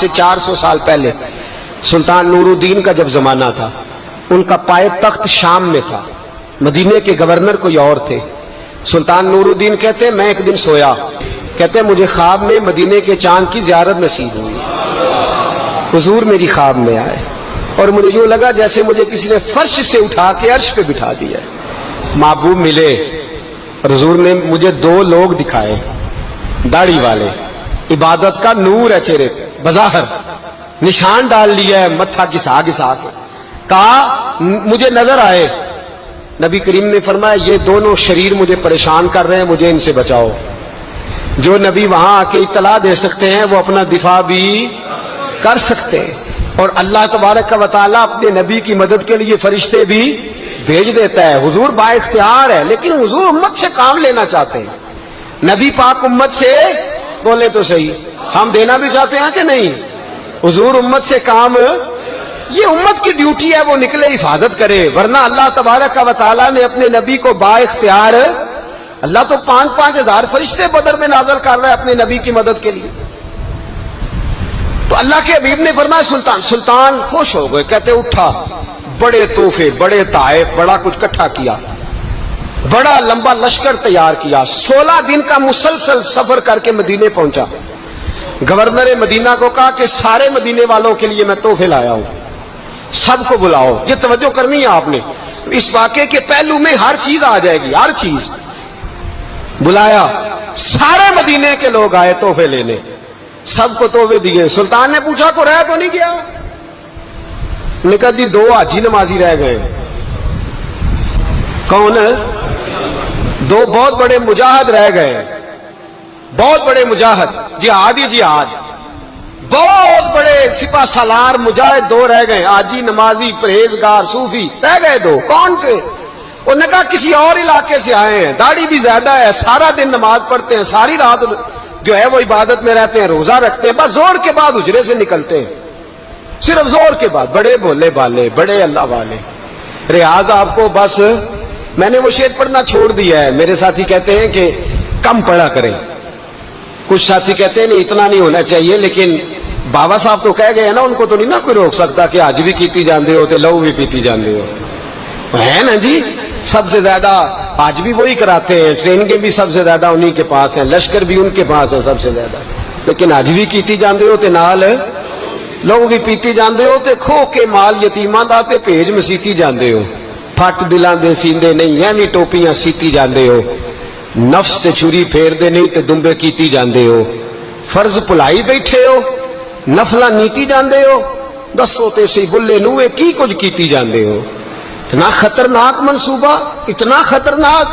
سے 400 سال پہلے سلطان نور الدین کا جب زمانہ تھا، ان کا پائے تخت شام میں تھا، مدینے کے گورنر کوئی اور تھے۔ سلطان نور الدین کہتے ہیں میں ایک دن سویا، کہتے ہیں مجھے خواب میں مدینے کے چاند کی زیارت نصیب ہوئی، حضور میری خواب میں آئے اور مجھے یوں لگا جیسے مجھے کسی نے فرش سے اٹھا کے عرش پہ بٹھا دیا۔ محبوب ملے اور حضور نے مجھے 2 لوگ دکھائے، داڑھی والے، عبادت کا نور ہے چہرے پہ، بظاہر نشان ڈال لیا ہے متھا گھسا گھسا کے، کہا مجھے نظر آئے۔ نبی کریم نے فرمایا یہ دونوں شریر مجھے پریشان کر رہے ہیں، مجھے ان سے بچاؤ۔ جو نبی وہاں آ کے اطلاع دے سکتے ہیں وہ اپنا دفاع بھی کر سکتے ہیں، اور اللہ تبارک و تعالیٰ اپنے نبی کی مدد کے لیے فرشتے بھی بھیج دیتا ہے۔ حضور با اختیار ہے، لیکن حضور امت سے کام لینا چاہتے ہیں۔ نبی پاک امت سے بولے تو صحیح، ہم دینا بھی چاہتے ہیں کہ نہیں؟ حضور امت سے کام، یہ امت کی ڈیوٹی ہے، وہ نکلے حفاظت کرے، ورنہ اللہ تبارک و تعالیٰ نے اپنے نبی کو با اختیار، اللہ تو 5,000 ہزار فرشتے بدر میں نازل کر رہا ہے اپنے نبی کی مدد کے لیے۔ تو اللہ کے حبیب نے فرمایا سلطان خوش ہو گئے، کہتے اٹھا، بڑے تحفے، بڑے تحائف، بڑا کچھ اکٹھا کیا، بڑا لمبا لشکر تیار کیا، 16 دن کا مسلسل سفر کر کے مدینے پہنچا۔ گورنر مدینہ کو کہا کہ سارے مدینے والوں کے لیے میں تحفے لایا ہوں، سب کو بلاؤ۔ یہ توجہ کرنی ہے آپ نے، اس واقعے کے پہلو میں ہر چیز آ جائے گی، ہر چیز۔ بلایا، سارے مدینے کے لوگ آئے تحفے لینے، سب کو تحفے دیے۔ سلطان نے پوچھا کو رہ تو نہیں گیا؟ نے کہا جی 2 حاجی نمازی رہ گئے۔ کون؟ 2 بہت بڑے مجاہد رہ گئے، بہت بڑے مجاہد، جہاد ہی جہاد، بہت بڑے سپہ سالار مجاہد 2 رہ گئے، حاجی نمازی پرہیزگار صوفی رہ گئے 2۔ کون سے؟ انہوں نے کہا کسی اور علاقے سے آئے ہیں، داڑھی بھی زیادہ ہے، سارا دن نماز پڑھتے ہیں، ساری رات جو ہے وہ عبادت میں رہتے ہیں، روزہ رکھتے ہیں، بس زور کے بعد حجرے سے نکلتے ہیں، صرف زور کے بعد، بڑے بولے بالے، بڑے اللہ والے۔ ریاض آپ کو بس میں نے وہ شعر پڑھنا چھوڑ دیا ہے، میرے ساتھی کہتے ہیں کہ کم پڑھا کریں، کچھ ساتھی کہتے ہیں نہیں اتنا نہیں ہونا چاہیے، لیکن بابا صاحب تو کہہ گئے ہیں نا، ان کو تو نہیں نا کوئی روک سکتا کہ آج بھی کیتی جاندے ہو تے لو بھی پیتی جاندے ہو، ہے نا جی؟ سب سے زیادہ آج بھی وہی کراتے ہیں، ٹریننگیں بھی سب سے زیادہ انہی کے پاس ہیں، لشکر بھی ان کے پاس ہے سب سے زیادہ، لیکن آج بھی کیتی جاندے ہو تے نال لوگ بھی پیتی جاندے ہو تے کھو کے مال یتیماں دا تے بھیج مسیتی جاندے ہو، پھٹ دلاں دے سیندے نہیں ایویں ٹوپیاں سیتی جاندے ہو، نفس تے چھری پھیر دے نہیں تے دمبے کیتی جاندے ہو، فرض بھلائی بیٹھے ہو، نفلاں نیتی جاندے ہو، دسو تے سی بلے نوے کی کچھ کیتی جاندے ہو۔ اتنا خطرناک منصوبہ، اتنا خطرناک۔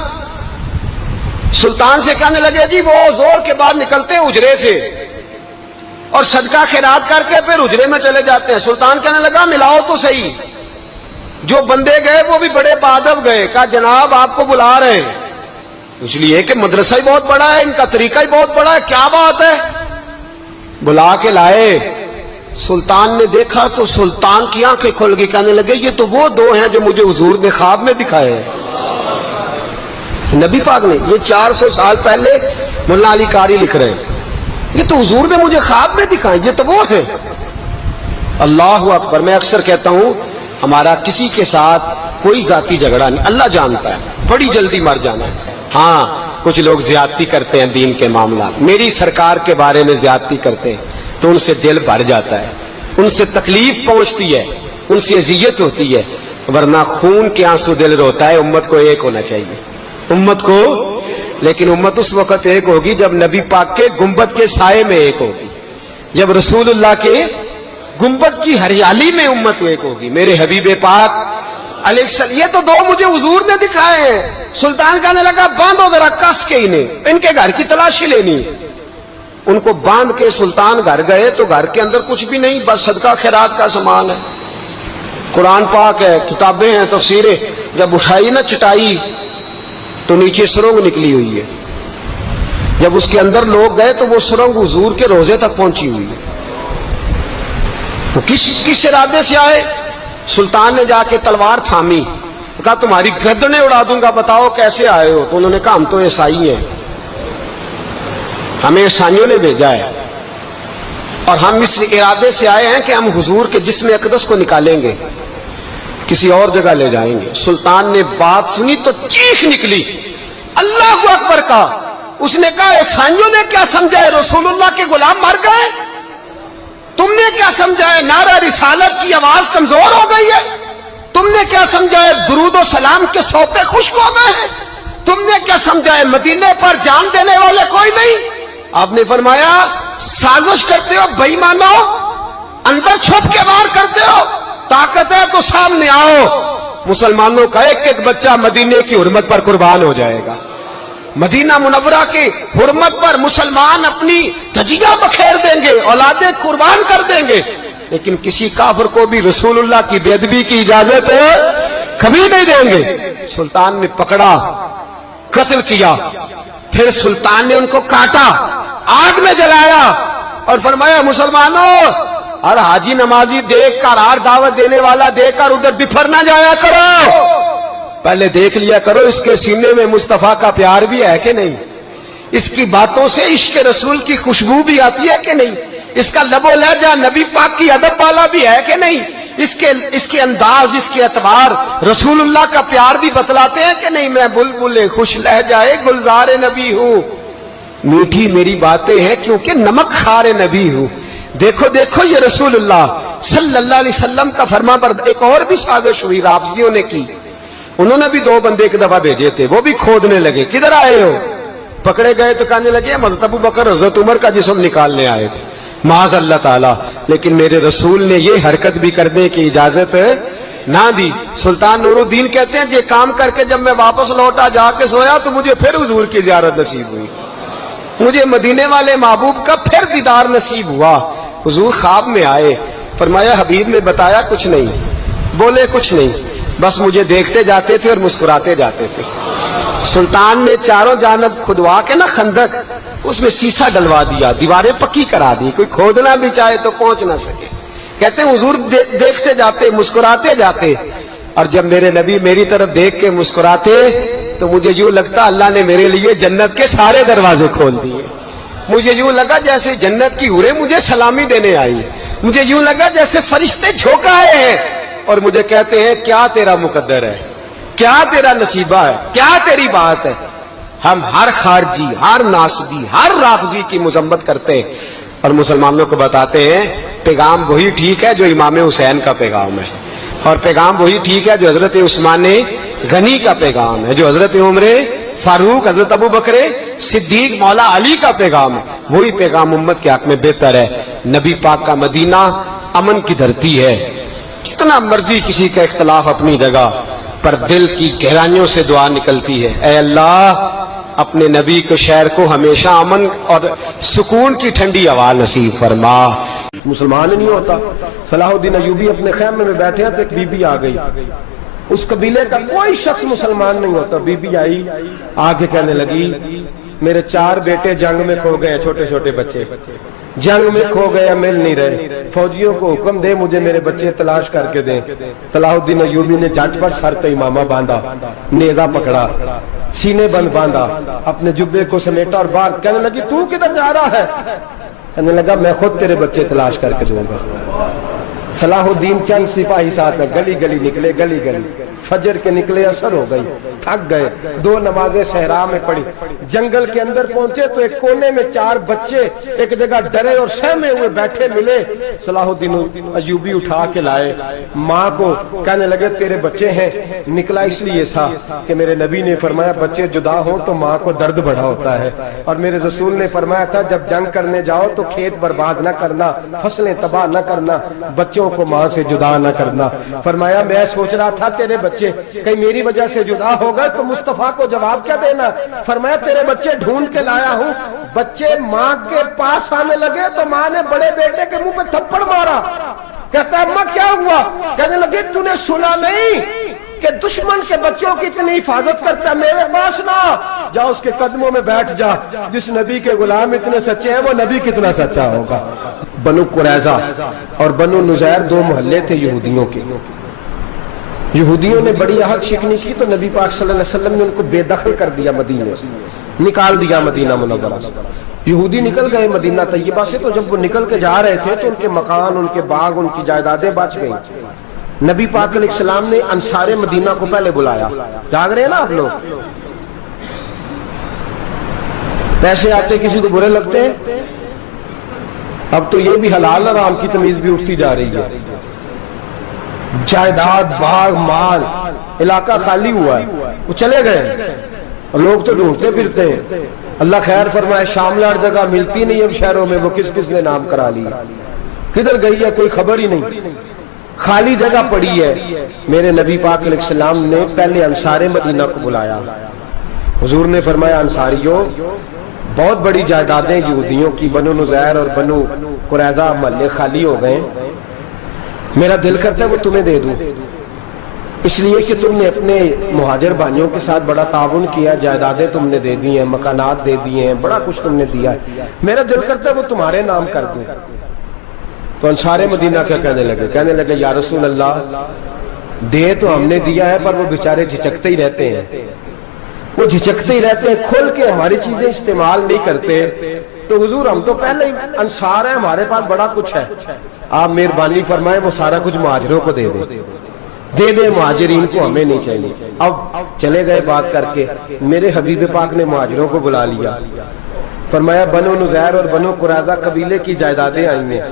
سلطان سے کہنے لگے جی وہ زور کے بعد نکلتے ہیں حجرے سے اور صدقہ خیرات کر کے پھر حجرے میں چلے جاتے ہیں۔ سلطان کہنے لگا ملاؤ تو صحیح، جو بندے گئے وہ بھی بڑے بادب گئے، کہا جناب آپ کو بلا رہے ہیں، اس لیے کہ مدرسہ ہی بہت بڑا ہے، ان کا طریقہ ہی بہت بڑا ہے، کیا بات ہے؟ بلا کے لائے۔ سلطان نے دیکھا تو سلطان کی آنکھیں کھل گئی، کہنے لگے یہ تو وہ 2 ہیں جو مجھے حضور نے خواب میں دکھائے ہیں۔ نبی پاک نے، یہ 400 سال پہلے مولانا علی قاری لکھ رہے ہیں، یہ تو حضور نے مجھے خواب میں دکھائے، یہ تو وہ ہیں۔ اللہ اکبر۔ میں اکثر کہتا ہوں ہمارا کسی کے ساتھ کوئی ذاتی جھگڑا نہیں، اللہ جانتا ہے، بڑی جلدی مر جانا ہے۔ ہاں کچھ لوگ زیادتی کرتے ہیں دین کے معاملات، میری سرکار کے بارے میں زیادتی کرتے ہیں تو ان سے دل بھر جاتا ہے، ان سے تکلیف پہنچتی ہے، ان سے اذیت ہوتی ہے، ورنہ خون کے آنسو دل روتا ہے۔ امت کو ایک ہونا چاہیے، امت کو، لیکن امت اس وقت ایک ہوگی جب نبی پاک کے گنبد کے سائے میں ایک ہوگی، جب رسول اللہ کے گنبد کی ہریالی میں امت ایک ہوگی۔ میرے حبیب پاک علیہ السلام، یہ تو 2 مجھے حضور نے دکھائے ہیں۔ سلطان کہنے لگا باندھو ذرا کس کے انہیں، ان کے گھر کی تلاشی لینی۔ ان کو باندھ کے سلطان گھر گئے تو گھر کے اندر کچھ بھی نہیں، بس صدقہ خیرات کا سامان ہے، قرآن پاک ہے، کتابیں ہیں، تفسیریں۔ جب اٹھائی نا چٹائی تو نیچے سرنگ نکلی ہوئی ہے، جب اس کے اندر لوگ گئے تو وہ سرنگ حضور کے روزے تک پہنچی ہوئی ہے۔ تو کس ارادے سے آئے؟ سلطان نے جا کے تلوار تھامی، کہا تمہاری گردنیں اڑا دوں گا، بتاؤ کیسے آئے ہو؟ تو انہوں نے کہا ہم تو عیسائی ہیں، ہمیں عیسائیوں نے بھیجا ہے۔ اور ہم اس ارادے سے آئے ہیں کہ ہم حضور کے جسم اقدس کو نکالیں گے، کسی اور جگہ لے جائیں گے۔ سلطان نے بات سنی تو چیخ نکلی، اللہ اکبر کا۔ اس نے کہا عیسائیوں نے کیا سمجھا ہے رسول اللہ کے غلام مر گئے؟ تم نے کیا سمجھا ہے نعرہ رسالت کی آواز کمزور ہو گئی ہے؟ تم نے کیا سمجھا ہے درود و سلام کے سوتے خشک ہو گئے ہیں؟ تم نے کیا سمجھا ہے مدینے پر جان دینے والے کوئی نہیں؟ آپ نے فرمایا سازش کرتے ہو بے ایمانو، اندر چھپ کے وار کرتے ہو، طاقت ہے تو سامنے آؤ۔ مسلمانوں کا ایک ایک بچہ مدینے کی حرمت پر قربان ہو جائے گا۔ مدینہ منورہ کی حرمت پر مسلمان اپنی تجیہ بکھیر دیں گے، اولادیں قربان کر دیں گے، لیکن کسی کافر کو بھی رسول اللہ کی بے ادبی کی اجازت کبھی نہیں دیں گے۔ سلطان نے پکڑا، قتل کیا، پھر سلطان نے ان کو کاٹا، آگ میں جلایا اور فرمایا مسلمانوں، ہر حاجی نمازی دیکھ کر، ہر دعوت دینے والا دیکھ کر ادھر بفر نہ جایا کرو، پہلے دیکھ لیا کرو اس کے سینے میں مصطفیٰ کا پیار بھی ہے کہ نہیں، اس کی باتوں سے عشق رسول کی خوشبو بھی آتی ہے کہ نہیں، اس کا لب و لہجہ نبی پاک کی ادب والا بھی ہے کہ نہیں، اس کے انداز، اس کے اعتبار رسول اللہ کا پیار بھی بتلاتے ہیں کہ نہیں۔ میں بلبل خوش لہجہ گلزار نبی ہوں، میٹھی میری باتیں ہیں کیونکہ نمک خار نبی ہوں۔ دیکھو دیکھو یہ رسول اللہ صلی اللہ علیہ وسلم کا فرما بردار۔ ایک اور بھی سازش ہوئی رافضیوں نے کی، انہوں نے بھی 2 بندے ایک دفعہ بھیجے تھے، وہ بھی کھودنے لگے، کدھر آئے ہو؟ پکڑے گئے تو کہنے لگے حضرت ابو بکر حضرت عمر کا جسم نکالنے آئے تھے، معاذ اللہ تعالی، لیکن میرے رسول نے یہ حرکت بھی کرنے کی اجازت نہ دی۔ سلطان نور الدین کہتے ہیں یہ کام کر کے جب میں واپس لوٹا، جا کے سویا تو مجھے پھر حضور کی زیارت نصیب ہوئی، مجھے مدینے والے محبوب کا پھر دیدار نصیب ہوا۔ حضور خواب میں آئے، فرمایا حبیب نے بتایا کچھ نہیں، بولے کچھ نہیں، بس مجھے دیکھتے جاتے تھے اور مسکراتے جاتے تھے۔ سلطان نے چاروں جانب کھدوا کے نا خندق، اس میں سیسا ڈلوا دیا، دیواریں پکی کرا دی، کوئی کھودنا بھی چاہے تو پہنچ نہ سکے۔ کہتے ہیں حضور دیکھتے جاتے، مسکراتے جاتے، اور جب میرے نبی میری طرف دیکھ کے مسکراتے تو مجھے یوں لگتا اللہ نے میرے لیے جنت کے سارے دروازے کھول دیے۔ مجھے یوں لگا جیسے جنت کی حوریں مجھے سلامی دینے آئی، مجھے یوں لگا جیسے فرشتے جھونک آئے ہیں اور مجھے کہتے ہیں کیا تیرا مقدر ہے، کیا تیرا نصیبہ ہے، کیا تیری بات ہے۔ ہم ہر خارجی، ہر ناسبی، ہر رافضی کی مذمت کرتے ہیں اور مسلمانوں کو بتاتے ہیں پیغام وہی ٹھیک ہے جو امام حسین کا پیغام ہے، اور پیغام وہی ٹھیک ہے جو حضرت عثمان غنی کا پیغام ہے، جو حضرت عمر فاروق، حضرت ابو بکر صدیق، مولا علی کا پیغام ہے، وہی پیغام امت کے حق میں بہتر ہے۔ نبی پاک کا مدینہ امن کی دھرتی ہے، کتنا مرضی کسی کا اختلاف اپنی جگہ، پر دل کی گہرائیوں سے دعا نکلتی ہے، اے اللہ اپنے نبی کے شہر کو ہمیشہ امن اور سکون کی ٹھنڈی ہوا نصیب فرما۔ مسلمان نہیں ہوتا۔ صلاح الدین ایوبی اپنے خیمے میں بیٹھے ہیں تو ایک بی بی آ گئی، اس قبیلے کا کوئی شخص مسلمان نہیں ہوتا۔ بی بی آئی، آگے کہنے لگی میرے 4 بیٹے جنگ میں کھو گئے، چھوٹے چھوٹے بچے جنگ میں کھو گئے، مل نہیں رہے، فوجیوں کو حکم دے مجھے میرے بچے تلاش کر کے دیں۔ صلاح الدین ایوبی نے جھٹ پٹ سر پہ امامہ باندھا، نیزہ پکڑا، سینے بند باندھا، اپنے جبے کو سمیٹا اور باہر کہنے لگی تو کدھر جا رہا ہے؟ کہنے لگا میں خود تیرے بچے تلاش کر کے دوں گا۔ صلاح الدین چند سپاہی ساتھ میں گلی گلی نکلے، گلی گلی فجر کے نکلے، اثر ہو گئی، تھک گئے، 2 نمازیں صحرا میں پڑھی، جنگل کے اندر پہنچے تو ایک کونے میں 4 بچے ایک جگہ ڈرے اور سہمے ہوئے بیٹھے ملے۔ صلاح الدین ایوبی اٹھا کے لائے، ماں کو کہنے لگے تیرے بچے ہیں۔ نکلا اس لیے تھا کہ میرے نبی نے فرمایا بچے جدا ہوں تو ماں کو درد بڑا ہوتا ہے، اور میرے رسول نے فرمایا تھا جب جنگ کرنے جاؤ تو کھیت برباد نہ کرنا، فصلیں تباہ نہ کرنا، بچوں کو ماں سے جدا نہ کرنا۔ فرمایا میں سوچ رہا تھا تیرے بچے کہیں میری وجہ سے جدا ہو گئے تو مصطفیٰ کو جواب کیا دینا؟ فرمایا تیرے بچے ڈھونڈ کے لایا ہوں۔ بچے ماں کے پاس آنے لگے تو ماں نے بڑے بیٹے کے منہ پہ تھپڑ مارا، کہتا ہے اماں کیا ہوا؟ کہنے لگے تو نے سنا نہیں کہ دشمن کے بچوں کی اتنی حفاظت کرتا ہے، میرے پاس نہ جا، اس کے قدموں میں بیٹھ جا، جس نبی کے غلام اتنے سچے ہیں وہ نبی کتنا سچا ہوگا۔ بنو قریظہ اور بنو نذیر 2 محلے تھے یہودیوں کے۔ یہودیوں نے بڑی عہد شکنی کی تو نبی پاک صلی اللہ علیہ وسلم نے ان کو بے دخل کر دیا مدینے سے۔ निकाल दिया मदीना मुनव्वरा से। यहूदी निकल गए मदीना तैयबा से, तो जब वो निकल के जा रहे थे तो उनके मकान, उनके बाग, उनकी जायदादें बच गई। नबी पाक अलैहिस्सलाम ने अंसारे मदीना को पहले बुलाया। जाग रहे हैं ना आप लोग? पैसे आते किसी को बुरे लगते हैं, अब तो ये भी हलाल हराम की तमीज भी उठती जा रही है। जायदाद, बाग, माल, इलाका खाली हुआ है, वो चले गए, लोग तो ढूंढते फिरते हैं। अल्लाह खैर फरमाए, शामलाट जगह मिलती नहीं अब शहरों में, वो किस किस ने नाम करा लिया, किधर गई है कोई खबर ही नहीं, खाली जगह पड़ी है। मेरे नबी पाक अलैहिस्सलाम ने पहले अंसारे मदीना को बुलाया। हुजूर ने फरमाया, अंसारियों, बहुत बड़ी जायदादें यहूदियों की, बनु नुज़ैर और बनु कुरैज़ा महल्ले खाली हो गए, मेरा दिल करता है वो तुम्हें दे दूं, इसलिए कि तुमने अपने मुहाजिर भाइयों के साथ बड़ा ताउन किया, जायदादें तुमने दे दी हैं, मकानात दे दिए हैं, बड़ा कुछ तुमने दिया है, मेरा दिल करता है वो तुम्हारे नाम कर दूं। तो अंसारे मदीना क्या कहने लगे, या रसूल अल्लाह, दे तो हमने दिया है पर वो बेचारे झिझकते ही रहते हैं, वो झिझकते ही रहते हैं, खोल के हमारी चीजें इस्तेमाल नहीं करते। तो हुजूर, हम तो पहले ही अंसार हैं, हमारे पास बड़ा कुछ है, आप मेहरबानी फरमाए वो सारा कुछ मुहाजिरों को दे दे मुहाजिरीन को, हमें नहीं चाहिए। अब चले गए बात करके, मेरे हबीब पाक ने मुहाजिरों को बुला लिया, फरमाया बनु नुज़ैर और बनु कुरैज़ा कबीले की जायदादें आई हैं,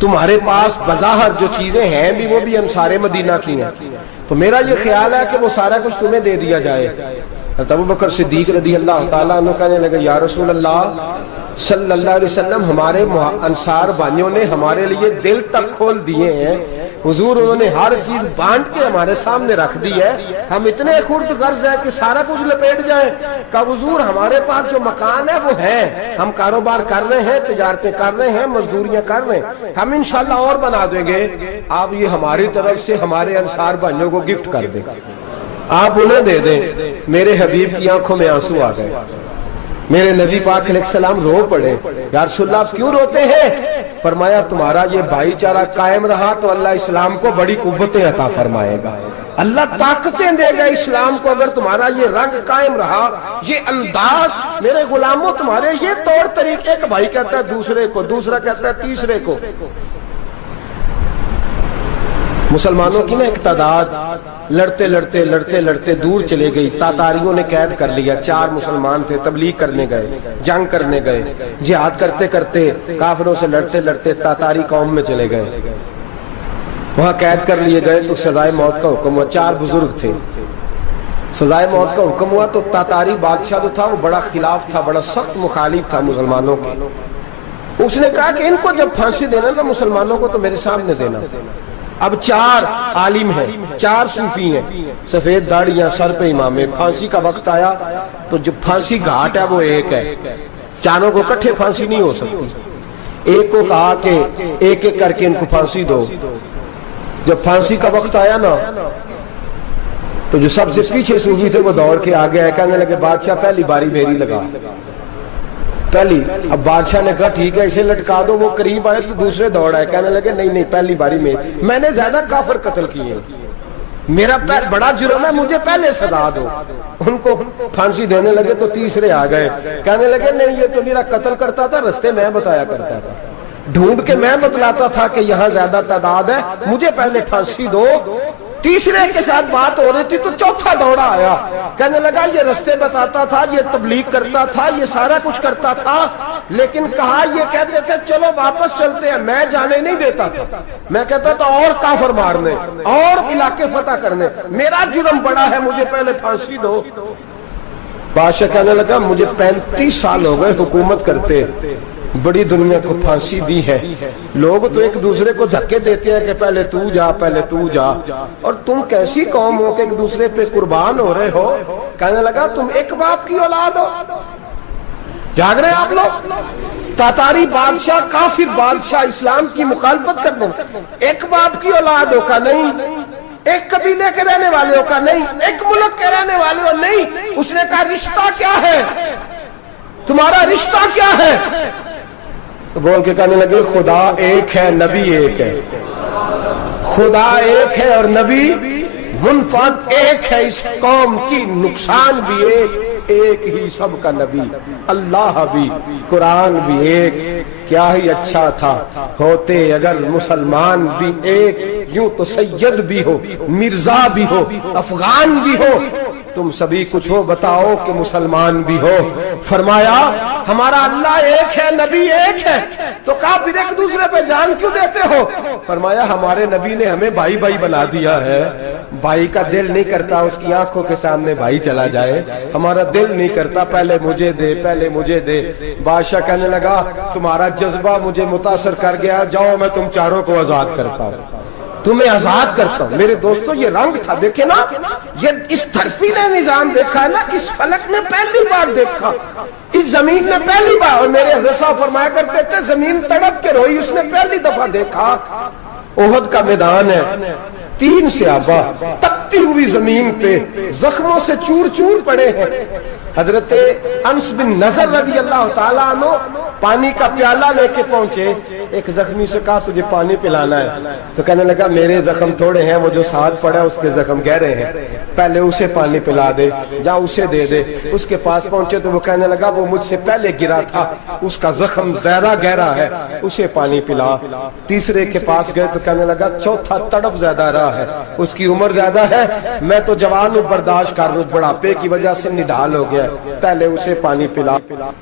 तुम्हारे पास बज़ाहिर जो चीजें हैं भी वो भी अंसारे मदीना की हैं, तो मेरा ये ख्याल है कि वो सारा कुछ तुम्हें दे दिया जाए। अबू बकर सिद्दीक रज़ी अल्लाह ताला अन्हु कहने लगे, या रसूल अल्लाह सल्लल्लाहु अलैहि वसल्लम, हमारे अंसार भाइयों ने हमारे लिए दिल तक खोल दिए हैं, हुजूर उन्होंने हर चीज बांट के हमारे सामने रख दी है, हम इतने खुर्द गर्ज है कि सारा कुछ लपेट जाए। का हुजूर, हमारे पास जो मकान है वो है, हम कारोबार कर रहे हैं, तिजारतें कर रहे हैं, मजदूरियां कर रहे हैं, हम इंशाल्लाह और बना देंगे, आप ये हमारी तरफ से हमारे अंसार भाइयों को गिफ्ट कर दें, आप उन्हें दे दें। मेरे हबीब की आंखों में आंसू आ गए, मेरे नबी पाक अलैहिस्सलाम रो पड़े, या रसूलल्लाह आप क्यों रोते हैं? फरमाया, तुम्हारा ये भाईचारा कायम रहा तो अल्लाह इस्लाम को बड़ी कुव्वतें अता फरमाएगा, अल्लाह ताकतें देगा इस्लाम को, अगर तुम्हारा ये रंग कायम रहा, ये अंदाज। मेरे गुलामों, तुम्हारे ये तौर तरीके, एक भाई कहता है दूसरे को, दूसरा कहता है तीसरे को। मुसलमानों की ना एक तादाद लड़ते लड़ते दूर चले गई, तातारियों ने कैद कर लिया, 4 मुसलमान थे, तबलीग करने गए, जंग करने गए, जिहाद करते करते काफिरों से लड़ते लड़ते तातारी कौम में चले गए, वहां कैद कर लिए गए। तो सजाए मौत का हुक्म हुआ, 4 बुजुर्ग थे, सजाए मौत का हुक्म हुआ। तो तातारी बादशाह जो था वो बड़ा खिलाफ था, बड़ा सख्त मुखालिफ था मुसलमानों के। उसने कहा कि इनको जब फांसी देना ना मुसलमानों को, तो मेरे सामने देना। अब 4 आलिम हैं, 4 सूफी हैं, सफेद दाढ़ियां, सर पे इमामे। फांसी का वक्त आया तो जो फांसी घाट है वो एक है, चारों को इकट्ठे फांसी नहीं हो सकती। एक को कहा कि एक एक करके इनको फांसी दो। जब फांसी का वक्त आया ना, तो जो सबसे पीछे सूफी थे वो दौड़ के आगे आए, कहने लगे, बादशाह पहली बारी मेरी लगा, पहली। अब बादशाह ने कहा ठीक है इसे लटका दो। वो करीब आए तो दूसरे दौड़ आए, कहने लगे नहीं नहीं पहली बारी में, मैंने ज्यादा काफिर कत्ल किए, मेरा बड़ा जुर्म है, मुझे पहले सजा दो। उनको फांसी देने लगे तो तीसरे आ गए, कहने लगे नहीं ये तो मेरा कत्ल करता था, रास्ते मैं बताया करता था, ढूंढ के मैं बतलाता था कि यहाँ ज्यादा तादाद है, मुझे पहले फांसी दो। तीसरे के साथ बात हो रही थी तो चौथा दौड़ा आया, कहने लगा ये रास्ते बताता था, ये तबलीग करता था, ये सारा कुछ करता था, लेकिन कहा ये कहते थे चलो वापस चलते हैं, मैं जाने नहीं देता था, मैं कहता था और काफिर मारने और इलाके फतह करने, मेरा जुर्म बड़ा है, मुझे पहले फांसी दो। बादशाह कहने लगा मुझे 35 साल हो गए हुकूमत करते, बड़ी दुनिया को फांसी दी है, लोग तो एक दूसरे को धक्के देते हैं कि पहले तू जा पहले तू जा, और तुम कैसी कौम हो कि एक दूसरे पे कुर्बान हो रहे हो। कहने लगा तुम एक बाप की औलाद हो, जाग रहे आप लोग, तातारी बादशाह काफिर बादशाह इस्लाम की मुखालफत कर दो, एक बाप की औलाद हो का नहीं, एक कबीले के रहने वाले हो का नहीं, एक मुल्क के रहने वाले हो नहीं। उसने कहा रिश्ता क्या है तुम्हारा, रिश्ता क्या है? तो बोल के कहने लगे खुदा एक है नबी एक है, खुदा एक है और नबी मुनफरद एक है, इस कौम की नुकसान भी एक, ایک ہی سب کا نبی، اللہ بھی قرآن بھی ایک، کیا ہی اچھا تھا ہوتے اگر مسلمان بھی ایک، یوں تو سید بھی ہو، مرزا بھی ہو، افغان بھی ہو، تم سبھی کچھ ہو بتاؤ کہ مسلمان بھی ہو۔ فرمایا ہمارا اللہ ایک ہے، نبی ایک ہے، تو کہا پھر ایک دوسرے پہ جان کیوں دیتے ہو؟ فرمایا ہمارے نبی نے ہمیں بھائی بھائی بنا دیا ہے، بھائی کا دل نہیں کرتا اس کی آنکھوں کے سامنے بھائی چلا جائے، ہمارا دل نہیں کرتا پہلے مجھے دے پہلے مجھے دے۔ بادشاہ کہنے لگا تمہارا جذبہ مجھے متاثر کر گیا، جاؤ میں تم چاروں کو آزاد کرتا ہوں، تمہیں آزاد کرتا ہوں۔ میرے دوستو یہ رنگ تھا، دیکھیں نا، یہ اس دھرتی نے نظام دیکھا ہے نا، اس فلک میں پہلی بار دیکھا، اس زمین نے پہلی بار، اور میرے حضرت صاحب فرمایا کرتے تھے زمین تڑپ کے روئی، اس نے پہلی دفعہ دیکھا۔ احد کا میدان ہے، 3 صحابہ تپتی ہوئی زمین پہ زخموں سے چور چور پڑے ہیں۔ حضرت انس بن نضر رضی اللہ تعالیٰ عنہ پانی کا پیالہ لے کے پہنچے، ایک زخمی سے کہا تجھے پانی پلانا ہے، تو کہنے لگا میرے زخم تھوڑے ہیں، وہ جو ساتھ پڑا اس کے زخم گہرے ہیں، پہلے اسے پانی پلا دے، جا اسے دے دے۔ اس کے پاس پہنچے تو وہ کہنے لگا وہ مجھ سے پہلے گرا تھا، اس کا زخم زیادہ گہرا ہے، اسے پانی پلا۔ تیسرے کے پاس گئے تو کہنے لگا چوتھا تڑپ زیادہ رہا ہے، اس کی عمر زیادہ ہے، میں تو جوان ہوں برداشت کر لوں، بڑھاپے کی وجہ سے نڈھال ہو گیا، پہلے اسے پانی پلا۔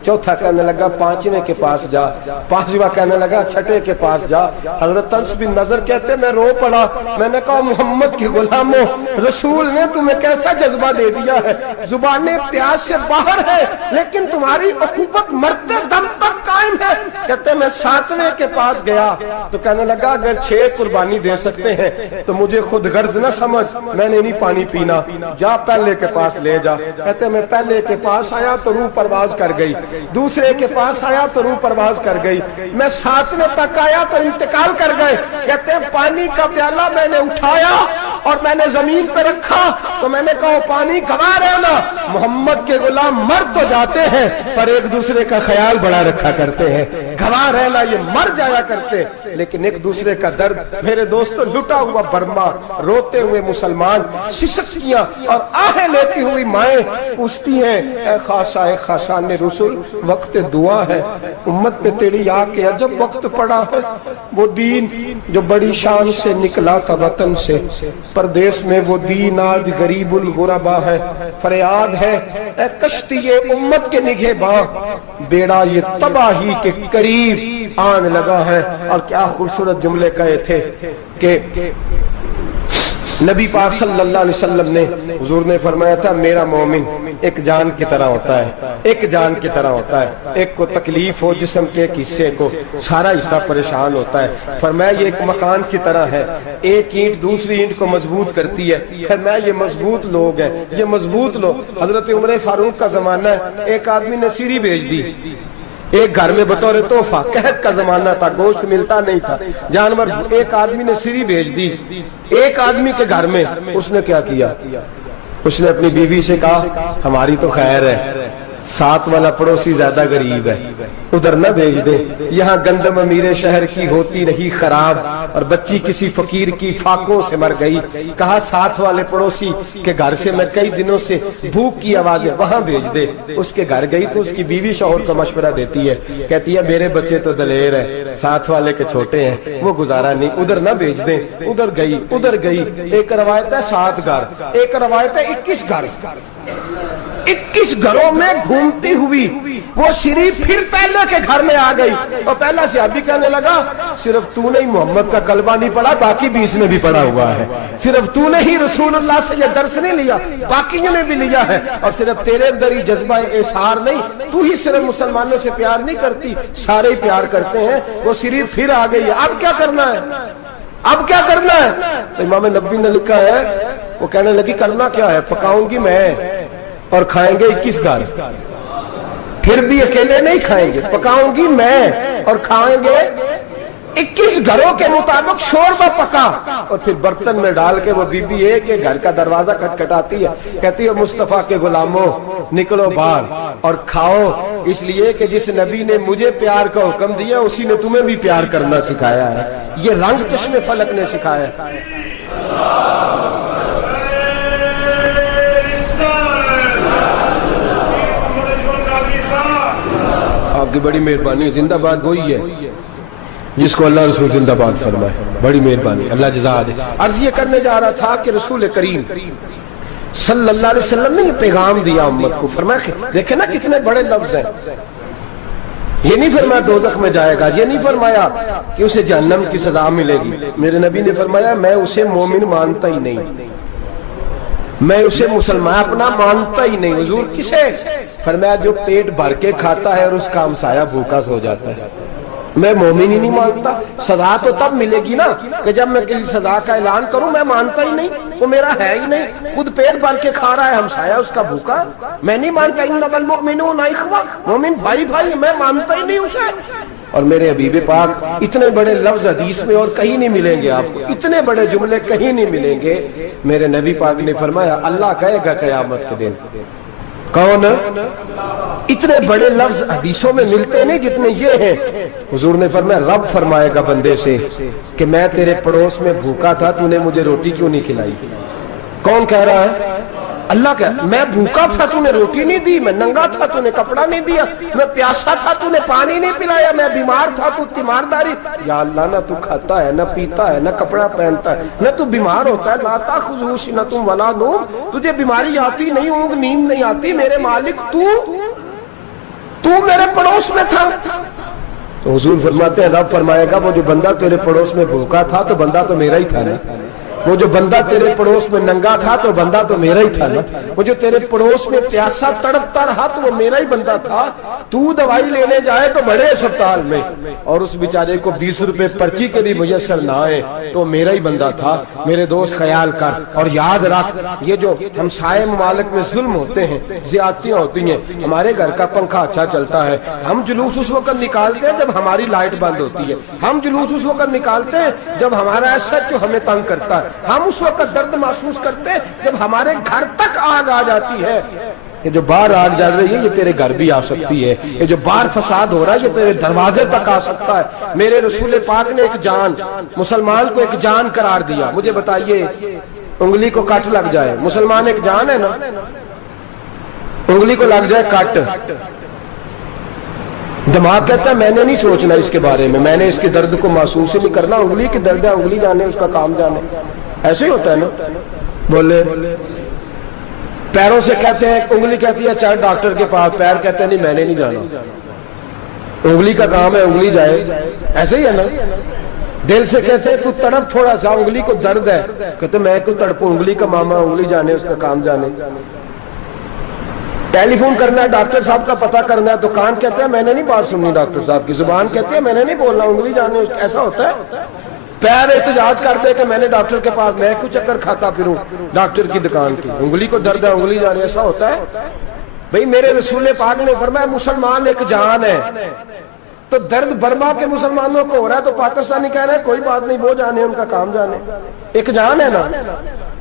چوتھا کہنے لگا 5ویں کے پاس جا، 5واں کہنے لگا 6 کے پاس جا۔ حضرت انس بن نضر کہتے میں رو پڑا، میں نے کہا محمد کے غلاموں، رسول نے تمہیں کیسا جذبہ دے دیا ہے، زبانیں پیاس سے باہر ہے لیکن تمہاری اخوت مرتے دم تک قائم ہے۔ کہتے میں 7ویں کے پاس گیا تو کہنے لگا اگر 6 قربانی دے سکتے ہیں تو مجھے خود غرض نہ سمجھ، میں نے نہیں پانی پینا، جا پہلے کے پاس لے جا۔ کہتے میں پہلے کے پاس آیا تو روح پرواز کر گئی، دوسرے کے پاس آیا تو روح پرواز کر گئی، میں 7ویں تک آیا تو انتقال کر گئے۔ کہتے ہیں پانی کا پیالہ میں نے اٹھایا اور میں نے زمین پہ رکھا تو میں نے کہا پانی گوا رہنا، محمد کے غلام مر تو جاتے ہیں پر ایک دوسرے کا خیال بڑا رکھا کرتے ہیں، گوا رہنا یہ مر جایا کرتے لیکن ایک دوسرے کا درد۔ میرے دوستو لٹا ہوا برما، روتے ہوئے مسلمان، سسکیاں اور آہیں لیتی ہوئی مائیں پوچھتی ہیں اے خاصا اے خاصان رسول وقت دعا ہے، امت پہ تیری آ کے عجب وقت پڑا ہے، وہ دین جو بڑی شان سے نکلا تھا وطن سے، پردیس میں وہ دین آج غریب الغربا ہے، فریاد ہے اے کشتی امت کے نگہباں، بیڑا یہ تباہی کے قریب آن لگا ہے۔ اور کیا خوبصورت جملے کہے تھے کہ نبی پاک صلی اللہ علیہ وسلم نے، حضور نے فرمایا تھا میرا مومن ایک جان کی طرح ہوتا ہے، ایک جان کی طرح ہوتا ہے، ایک کو تکلیف ہو جسم کے ایک حصے کو سارا حصہ پریشان ہوتا ہے، فرمایا یہ ایک مکان کی طرح ہے، ایک اینٹ دوسری اینٹ کو مضبوط کرتی ہے، فرمایا یہ مضبوط لوگ ہیں، یہ مضبوط لوگ۔ حضرت عمر فاروق کا زمانہ ہے، ایک آدمی نے سیری بھیج دی ایک گھر میں بطور تحفہ، قحط کا زمانہ تھا، گوشت ملتا نہیں تھا، جانور، ایک آدمی نے سیری بھیج دی ایک آدمی کے گھر میں۔ اس نے کیا کیا؟ اس نے اپنی بیوی سے کہا ہماری تو خیر ہے، ساتھ والا پڑوسی زیادہ غریب ہے، ادھر نہ بھیج دے، یہاں گندم امیر شہر کی ہوتی رہی خراب اور بچی کسی فقیر کی فاقوں سے مر گئی، کہا ساتھ والے پڑوسی کے گھر سے میں کئی دنوں سے بھوک کی آوازیں وہاں بھیج دے۔ اس کے گھر گئی تو اس کی بیوی شوہر کو مشورہ دیتی ہے، کہتی ہے میرے بچے تو دلیر ہیں، ساتھ والے کے چھوٹے ہیں، وہ گزارا نہیں، ادھر نہ بھیج دیں۔ ادھر گئی، ایک روایت ہے 7 گھر، ایک روایت ہے 21 گھر، 21 گھروں میں گھومتی ہوئی وہ سری پھر پہلے کے گھر میں آ گئی، اور پہلا صحابی کہنے لگا صرف تو نے ہی محمد کا کلمہ نہیں پڑھا، باقی بھی اس نے بھی پڑھا ہوا ہے، صرف تو نے ہی رسول اللہ سے یہ درس نہیں لیا، باقیوں نے بھی لیا ہے، اور صرف تیرے اندر ہی جذبہ اظہار نہیں، تو ہی صرف مسلمانوں سے پیار نہیں کرتی، سارے ہی پیار کرتے ہیں۔ وہ سری پھر آ گئی ہے، اب کیا کرنا ہے؟ اب کیا کرنا ہے؟ تو امام نبوی نے لکھا ہے، وہ کہنے لگی کرنا کیا ہے، پکاؤں گی میں اور کھائیں گے 21 گھر، پھر بھی اکیلے نہیں کھائیں گے، پکاؤں گی میں اور کھائیں گے 21 گھروں کے مطابق شوربہ پکا، اور پھر برتن میں ڈال کے وہ بی بی ایک ایک گھر کا دروازہ کھٹکھٹاتی ہے، کہتی ہے مصطفیٰ کے غلاموں نکلو باہر اور کھاؤ، اس لیے کہ جس نبی نے مجھے پیار کا حکم دیا اسی نے تمہیں بھی پیار کرنا سکھایا ہے، یہ رنگ چشم فلک نے سکھایا ہے۔ आपकी बड़ी मेहरबानी, जिंदाबाद वही है जिसको अल्लाह रसूल जिंदाबाद फरमाए, बड़ी मेहरबानी, अल्लाह जज़ा दे। अर्ज ये करने जा रहा था कि रसूल करीम सल्लल्लाहु अलैहि वसल्लम ने ये पैगाम दिया उम्मत को, फरमाया देखे ना कितने बड़े लफ्ज हैं। ये नहीं फरमाया दोज़ख में जाएगा, ये नहीं फरमाया कि उसे जहन्नम की सजा मिलेगी। मेरे नबी ने फरमाया मैं उसे मोमिन मानता ही नहीं, मैं उसे मुसलमान अपना मानता ही नहीं। हुजूर किसे? फरमाया जो पेट भर के खाता है और उसका हमसाया भूखा सो जाता है, मैं मोमिन ही नहीं मानता। सजा तो तब मिलेगी ना कि जब मैं किसी सजा का ऐलान करूं, मैं मानता ही नहीं, वो मेरा है ही नहीं, खुद पेट भर के खा रहा है, हमसाया उसका भूखा, मैं नहीं मानता। इन्नमल मुअमिनूना इख्वा, मोमिन भाई भाई, मैं मानता ही नहीं उसे। और मेरे हबीब पाक इतने बड़े लफ्ज हदीस में और कहीं नहीं मिलेंगे आपको, इतने बड़े जुमले कहीं नहीं मिलेंगे। मेरे नबी पाक ने फरमाया अल्लाह कहेगा क़यामत के दिन, कौन? इतने बड़े लफ्ज हदीसों में मिलते नहीं जितने ये हैं। हुजूर ने फरमाया रब फरमाएगा बंदे से कि मैं तेरे पड़ोस में भूखा था, तूने मुझे रोटी क्यों नहीं खिलाई? कौन कह रहा है? अल्लाह कह, मैं भूखा था तूने रोटी नहीं दी, मैं नंगा था तूने कपड़ा नहीं दिया, मैं प्यासा था तूने पानी नहीं पिलाया, मैं बीमार था तू तीमारदारी। या अल्लाह, ना तू खाता है, ना पीता है, ना कपड़ा पहनता है, ना तू बीमार होता है, ला ताखुज़ू सिनतुम वला नौम, तुझे बीमारी आती नहीं, ऊँग नींद नहीं आती, मेरे मालिक तू मेरे पड़ोस में था। तो हुजूर फरमाते हैं रब फरमाएगा वो जो बंदा तेरे पड़ोस में भूखा था तो बंदा तो मेरा ही था ना, वो जो बंदा तेरे पड़ोस में नंगा था तो बंदा तो मेरा ही था ना, वो जो तेरे पड़ोस में प्यासा तड़पता रहा तो वो मेरा ही बंदा था। तू दवाई लेने जाए तो बड़े अस्पताल में और उस बेचारे को 20 रुपए पर्ची के भी मुयस्सर ना आए तो मेरा ही बंदा था। मेरे दोस्त ख्याल कर और याद रख, ये जो हमसाये ममालिक में जुल्म होते हैं, ज्यादतियां होती हैं। हमारे घर का पंखा अच्छा चलता है, हम जुलूस उस वक्त निकालते हैं जब हमारी लाइट बंद होती है, हम जुलूस उस वक्त निकालते हैं जब हमारा SHO हमें तंग करता है, हम उस वक्त दर्द महसूस करते हैं जब हमारे घर तक आग आ जाती है। ये जो बाहर आग जल रही है ये तेरे घर भी आ सकती है, ये जो बाहर फसाद हो रहा है ये तेरे दरवाजे तक आ सकता है। मेरे रसूल पाक ने एक जान, मुसलमान को एक जान करार दिया। मुझे बताइए उंगली को कट लग जाए, मुसलमान एक जान है ना, उंगली को लग जाए कट, दिमाग कहता है मैंने नहीं सोचना इसके बारे में, मैंने इसके दर्द को महसूस ही नहीं करना, उंगली की दर्द है, उंगली जाने उसका काम जाने। ऐसे ही होता है ना। बोले पैरों से कहते हैं, उंगली कहती है चल डॉक्टर के पास, पैर कहते हैं नहीं मैंने नहीं जाना, उंगली का काम है उंगली जाए। ऐसे ही है ना। दिल से कहते हैं तू तड़प थोड़ा सा, उंगली को दर्द है, कहते मैं क्यों तड़पूं, उंगली का मामा, उंगली जाने उसका काम जाने। टेलीफोन करना है डॉक्टर साहब का पता करना है तो कान कहते हैं मैंने नहीं बात सुननी डॉक्टर साहब की, जुबान कहती है मैंने नहीं बोलना, उंगली जाने। ऐसा होता है। पैर एहतजाज करते हैं कि मैंने डॉक्टर के पास, मैं क्यों चक्कर खाता फिरूं डॉक्टर की दुकान की, उंगली को दर्द है उंगली जाने। ऐसा होता है भाई। मेरे रसूल पाक ने फरमाया मुसलमान एक जान है, तो दर्द बर्मा के मुसलमानों को हो रहा है तो पाकिस्तानी कह रहे हैं कोई बात नहीं वो जाने, उनका काम जाने। एक जान है ना,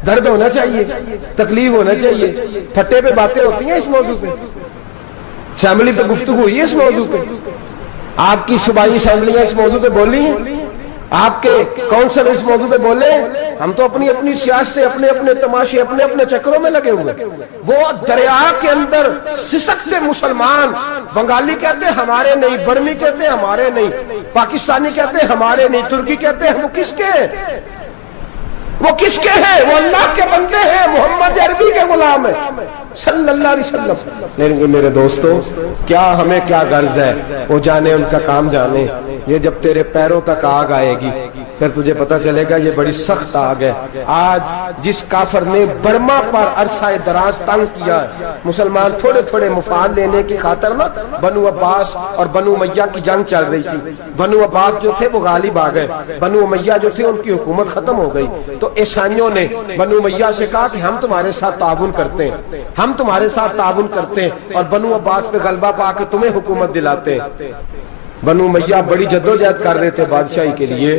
दर्द होना चाहिए, तकलीफ होना चाहिए। फट्टे पे बातें होती हैं इस मौजू पे, असेंबली पे गुफ्तगू हुई है इस मौजू पे, आपकी सूबाई असेंबलियां इस मौजू पे बोली हैं, आपके काउंसिल इस मौजू पे बोले। हम तो अपनी अपनी सियासत, अपने अपने तमाशे, अपने अपने चक्करों में लगे हुए। वो दरिया के अंदर सिसकते मुसलमान, बंगाली कहते हैं हमारे नहीं, बर्मी कहते हैं हमारे नहीं, पाकिस्तानी कहते हैं हमारे नहीं, तुर्की कहते हैं वो किसके हैं, वो किसके हैं? वो अल्लाह के बंदे हैं, मोहम्मद अरबी के गुलाम है सल्लल्लाहु अलैहि वसल्लम। मेरे दोस्तों क्या हमें क्या गर्ज है, वो जाने उनका काम जाने। ये जब तेरे पैरों तक आग आएगी फिर तुझे पता चलेगा ये बड़ी सख्त आग है। आज जिस काफर ने बर्मा पर अरसाए दराज तंग किया, मुसलमान थोड़े थोड़े मुफाद लेने की खातर ना, बनु अब्बास और बनु उमैया की जंग चल रही थी। बनु अब्बास जो थे वो गालिब आ गए, बनु उमैया जो थे उनकी हुकूमत खत्म हो गई। तो ईसाइयों ने बनु उमैया से कहा कि हम तुम्हारे साथ ताउन करते हैं, हम तुम्हारे साथ ताउन करते हैं और बनु अब्बास पे गलबा पाके तुम्हें हुकूमत दिलाते हैं। बनु उमैया बड़ी जद्दोजहद कर रहे थे बादशाही के लिए,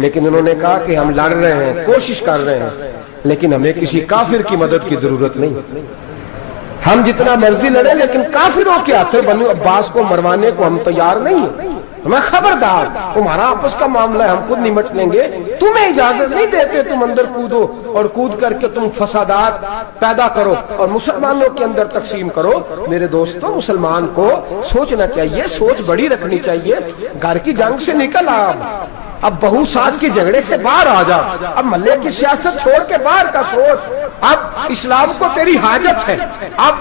लेकिन उन्होंने कहा कि हम लड़ रहे हैं, कोशिश कर रहे हैं, लेकिन हमें किसी काफिर की मदद की जरूरत नहीं। हम जितना मर्जी लड़े लेकिन काफिरों के हाथों बनु अब्बास को मरवाने को हम तैयार नहीं। मैं खबरदार, तुम्हारा आपस का मामला है, हम खुद निमट लेंगे, तुम्हें इजाजत नहीं देते तुम अंदर कूदो और कूद करके तुम फसादात पैदा करो और मुसलमानों के अंदर तकसीम करो। मेरे दोस्तों, मुसलमान को सोचना चाहिए, सोच बड़ी रखनी चाहिए। घर की जंग से निकल आ, अब बहू सास के झगड़े से बाहर आ जा, अब मल्ले की सियासत छोड़ के बाहर का सोच। अब इस्लाम को तेरी हाजत है। अब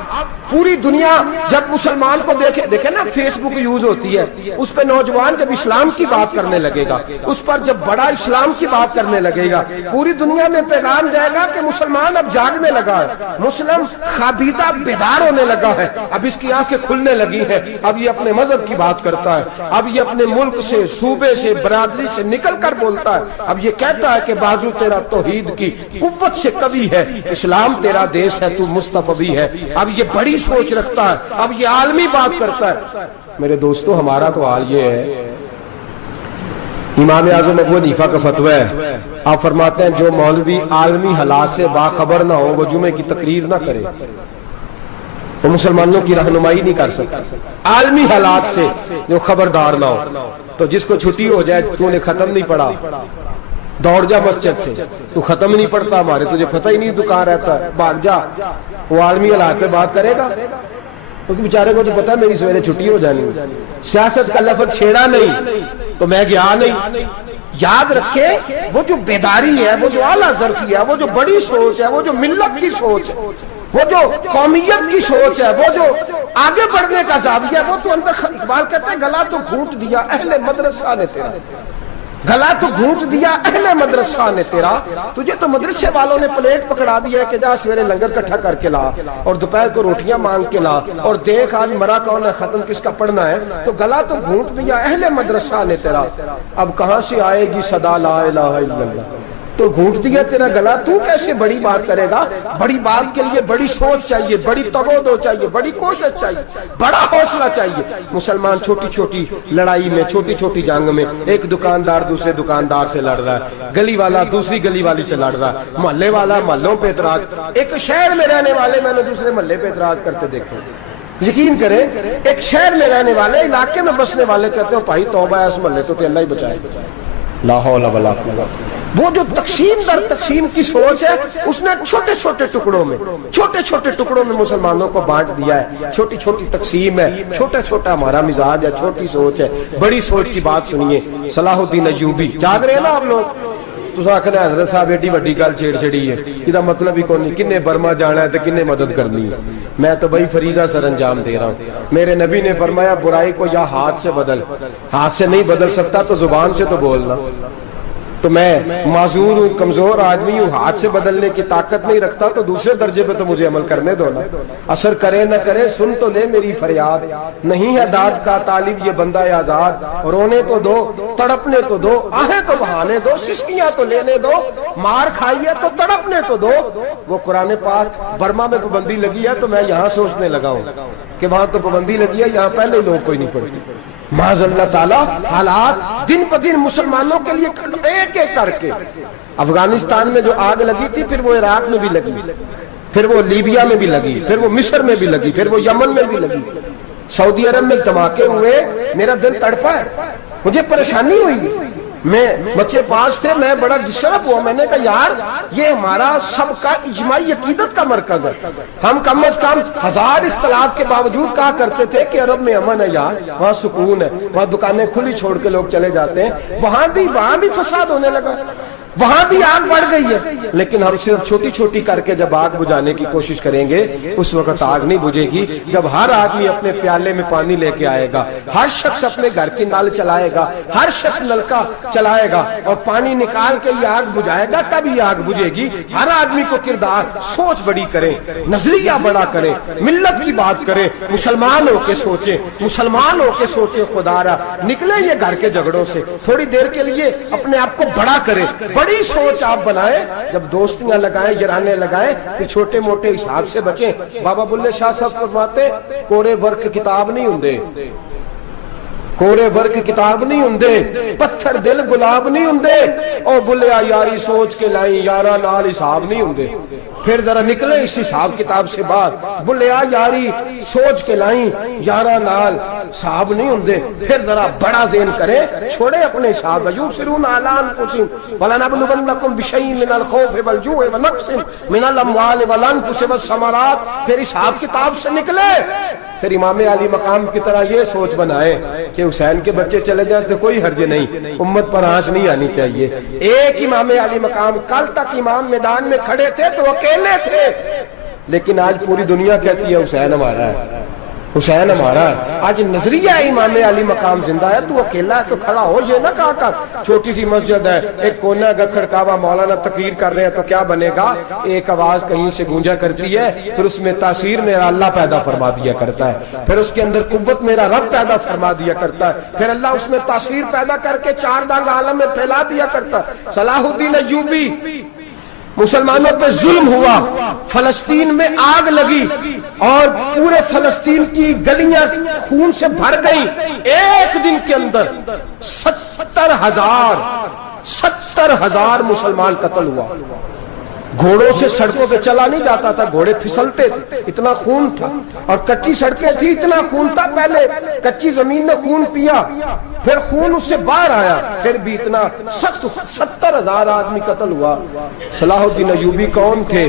पूरी दुनिया जब मुसलमान को देखे ना, फेसबुक यूज होती है, उस पे नौजवान जब इस्लाम की बात करने लगेगा, उस पर जब बड़ा इस्लाम की बात करने लगेगा, पूरी दुनिया में पैगाम जाएगा कि मुसलमान अब जागने लगा है, मुस्लिम खाबीदा बेदार होने लगा है, अब इसकी आंखें खुलने लगी हैं, अब ये अपने मजहब की बात करता है, अब ये अपने मुल्क से, सूबे से, बरादरी से निकल कर बोलता है, अब ये कहता है कि बाजू तेरा तौहीद की कुव्वत से कभी है, इस्लाम तेरा देश है, तू मुस्तफवी है। अब ये बड़ी सोच रखता है, अब ये आलमी बात करता है। मेरे दोस्तों, हमारा तो हाल ये है, इमाम आज़म अबू हनीफा का फतवा है, आप फरमाते हैं जो मौलवी आलमी हालात से बाखबर ना हो, वो जुमे की तकरीर ना करे, वो मुसलमानों की रहनुमाई नहीं कर सकता। आलमी हालात से जो खबरदार ना हो, तो जिसको छुट्टी हो जाए, तूने खत्म नहीं पढ़ा, दौड़ जा मस्जिद से, तू खत्म नहीं पढ़ता, हमारे तुझे पता ही नहीं दुकान रहता है, भाग जा। वो आलमी हालात पे बात करेगा, क्योंकि बेचारे को तो पता है मेरी सवेरे छुट्टी हो जानी। सियासत का लफ्ज छेड़ा नहीं तो मैं गया नहीं। याद रखे, वो जो बेदारी है, वो जो आला ज़र्फी है, वो जो बड़ी सोच है, वो जो मिल्लत की सोच है, वो जो कौमियत की सोच है, वो जो आगे बढ़ने का ज़ाविया है, वो तो अंदर, इकबाल कहते हैं गला तो घूंट दिया अहले मदरसा ने तेरा, गला तो घूंट दिया अहले मदरसा ने तेरा, तुझे तो मदरसे वालों ने प्लेट पकड़ा दिया है कि जा सवेरे लंगर इकट्ठा करके ला और दोपहर को रोटियां मांग के ला और देख आज मरा कौन है, खत्म किसका पढ़ना है, तो गला तो घूंट दिया अहले मदरसा ने तेरा, अब कहां से आएगी सदा ला इलाहा इल्लल्लाह, तो घूंट दिया तेरा गला, तू कैसे बड़ी बात करेगा। बड़ी बात के लिए बड़ी सोच चाहिए, बड़ी तगोदो चाहिए, बड़ी कोशिश चाहिए, बड़ा हौसला चाहिए। मुसलमान छोटी छोटी लड़ाई में, छोटी छोटी जंग में, एक दुकानदार दूसरे दुकानदार से लड़ रहा है, गली वाला दूसरी गली वाली से लड़ रहा है, मोहल्ले वाला मोहल्लों पे एतराज, एक शहर में रहने वाले मैंने दूसरे मोहल्ले पे एतराज करते देखे। यकीन करें, एक शहर में रहने वाले, इलाके में बसने वाले कहते हो भाई तौबा है, इस मोहल्ले तो अल्लाह ही बचाए। ला हौला वला कुव्वता। वो जो तकसीम दर तकसीम की सोच है, उसने छोटे छोटे टुकड़ों में मुसलमानों को बांट दिया है। छोटी छोटी तकसीम है, छोटा छोटा हमारा मिजाज है, छोटी सोच है। बड़ी सोच की बात सुनिए, सलाहुद्दीन अय्यूबी, जाग रहे हैं ना आप लोग, तुस आखना हजरत साहब एडी वड्डी गल छेड़ी है, इसका मतलब ही कोई नहीं, किन्ने बर्मा जाना है तो किन्ने मदद करनी है। मैं तो भाई फरीजा सर अंजाम दे रहा हूँ। मेरे नबी ने फरमाया बुराई को या हाथ से बदल, हाथ से नहीं बदल सकता तो जुबान से तो बोलना। तो मैं माजूर हूँ, कमजोर आदमी हूँ, हाथ से बदलने की ताकत नहीं रखता, तो दूसरे दर्जे पे तो मुझे अमल करने दो ना। असर करे न करे सुन तो ले मेरी फरियाद, नहीं है दाद का तालिब ये बंदा आजाद, रोने तो दो, तड़पने तो दो, आहें तो बहाने दो, सिस्कियां तो लेने दो, मार खाइए तो तड़पने तो दो। वो कुरान पाक, बर्मा में पाबंदी लगी है तो मैं यहाँ सोचने लगा हूँ कि वहां तो पाबंदी लगी है, यहाँ पहले लोग कोई नहीं पढ़ते। माज़अल्लाह ताला हालात दिन ब दिन मुसलमानों के लिए एक एक करके, अफगानिस्तान में जो आग लगी थी, फिर वो इराक में भी लगी, फिर वो लीबिया में भी लगी, फिर वो मिस्र में भी लगी, फिर वो यमन में भी लगी, सऊदी अरब में धमाके हुए, मेरा दिल तड़पा है, मुझे परेशानी हुई। मैं बच्चे 5 थे, मैं बड़ा डिस्टर्ब हुआ। मैंने कहा यार ये हमारा सबका इजमाई अकीदत का मरकज है, हम कम से कम 1000 इख्तलाफ के बावजूद कहा करते थे कि अरब में अमन है यार, वहाँ सुकून है, वहाँ दुकानें खुली छोड़ के लोग चले जाते हैं। वहां भी फसाद होने लगा, वहां भी आग बढ़ गई है। लेकिन हम सिर्फ छोटी छोटी करके जब आग बुझाने की कोशिश करेंगे, उस वक्त आग नहीं बुझेगी। जब हर आदमी अपने प्याले में पानी लेके आएगा, हर शख्स अपने घर की नल चलाएगा, हर शख्स नलका चलाएगा और पानी निकाल के ये आग बुझाएगा, तब ये आग बुझेगी। हर आदमी को किरदार, सोच बड़ी करें, नजरिया बड़ा करें, मिल्लत की बात करें, मुसलमान होके सोचे, मुसलमान होके सोचे। खुदारा निकले ये घर के झगड़ों से, थोड़ी देर के लिए अपने आप को बड़ा करें, बड़ी सोच आप बनाएं। जब दोस्तियां लगाएं, यराने लगाएं, तो छोटे मोटे हिसाब से बचें। बाबा बुल्ले शाह साहब फरमाते कोरे वर्क किताब नहीं हुंदे, ਕੋਰੇ ਵਰਗ ਕਿਤਾਬ ਨਹੀਂ ਹੁੰਦੇ, ਪੱਥਰ ਦਿਲ ਗੁਲਾਬ ਨਹੀਂ ਹੁੰਦੇ। ਉਹ ਬੁੱਲਿਆ ਯਾਰੀ ਸੋਚ ਕੇ ਲਾਈ, ਯਾਰਾਂ ਨਾਲ ਹਿਸਾਬ ਨਹੀਂ ਹੁੰਦੇ। फिर जरा निकले इस हिसाब किताब से बाहर, बुलिया यारी सोच के लाई, यारा नाल साहब नहीं होंगे। फिर जरा बड़ा ज़हन करे, छोड़े अपने हिसाब। युबसिरून अला अनफुसिहिम वलनबलुवन्नकुम बिशैइन मिनल खौफि वल जु'i व नक्सिन मिनल अम्वालि वल अनफुसि वस समरात। फिर हिसाब किताब से निकले। फिर इमाम अली मकाम की तरह ये सोच बनाए कि हुसैन के बच्चे चले जाए तो कोई हर्ज नहीं, उम्मत पर आंच नहीं आनी चाहिए। एक इमाम अली मकाम, कल तक इमाम मैदान में खड़े थे तो अकेले थे, लेकिन आज पूरी दुनिया कहती है हुसैन हमारा है, हुसैन हमारा है। आज नजरिया इमाम अली मकाम जिंदा है, तू अकेला है तो खड़ा हो। ये ना कहा कर छोटी सी मस्जिद है, एक कोना गखड़ काबा, मौलाना तकरीर कर रहे हैं तो क्या बनेगा। एक आवाज कहीं से गूंजा करती है, फिर उसमें तासीर मेरा अल्लाह पैदा फरमा दिया करता है, फिर उसके अंदर कुव्वत मेरा रब पैदा फरमा दिया करता है, फिर अल्लाह उसमें तासीर पैदा करके चार दांग आलम में फैला दिया करता है। सलाहुद्दीन अय्यूबी, मुसलमानों पे जुल्म हुआ, फलस्तीन में आग लगी और पूरे फलस्तीन की गलियां खून से भर गई। एक दिन के अंदर 70,000 मुसलमान कत्ल हुआ। घोड़ों से सड़कों पे चला नहीं जाता था, घोड़े फिसलते थे, इतना खून था। और कच्ची सड़कें थी, इतना खून था। पहले कच्ची जमीन ने खून पिया, फिर खून उससे बाहर आया, फिर भी इतना सख्त 70,000 आदमी कत्ल हुआ। सलाहुद्दीन अय्यूबी कौन थे?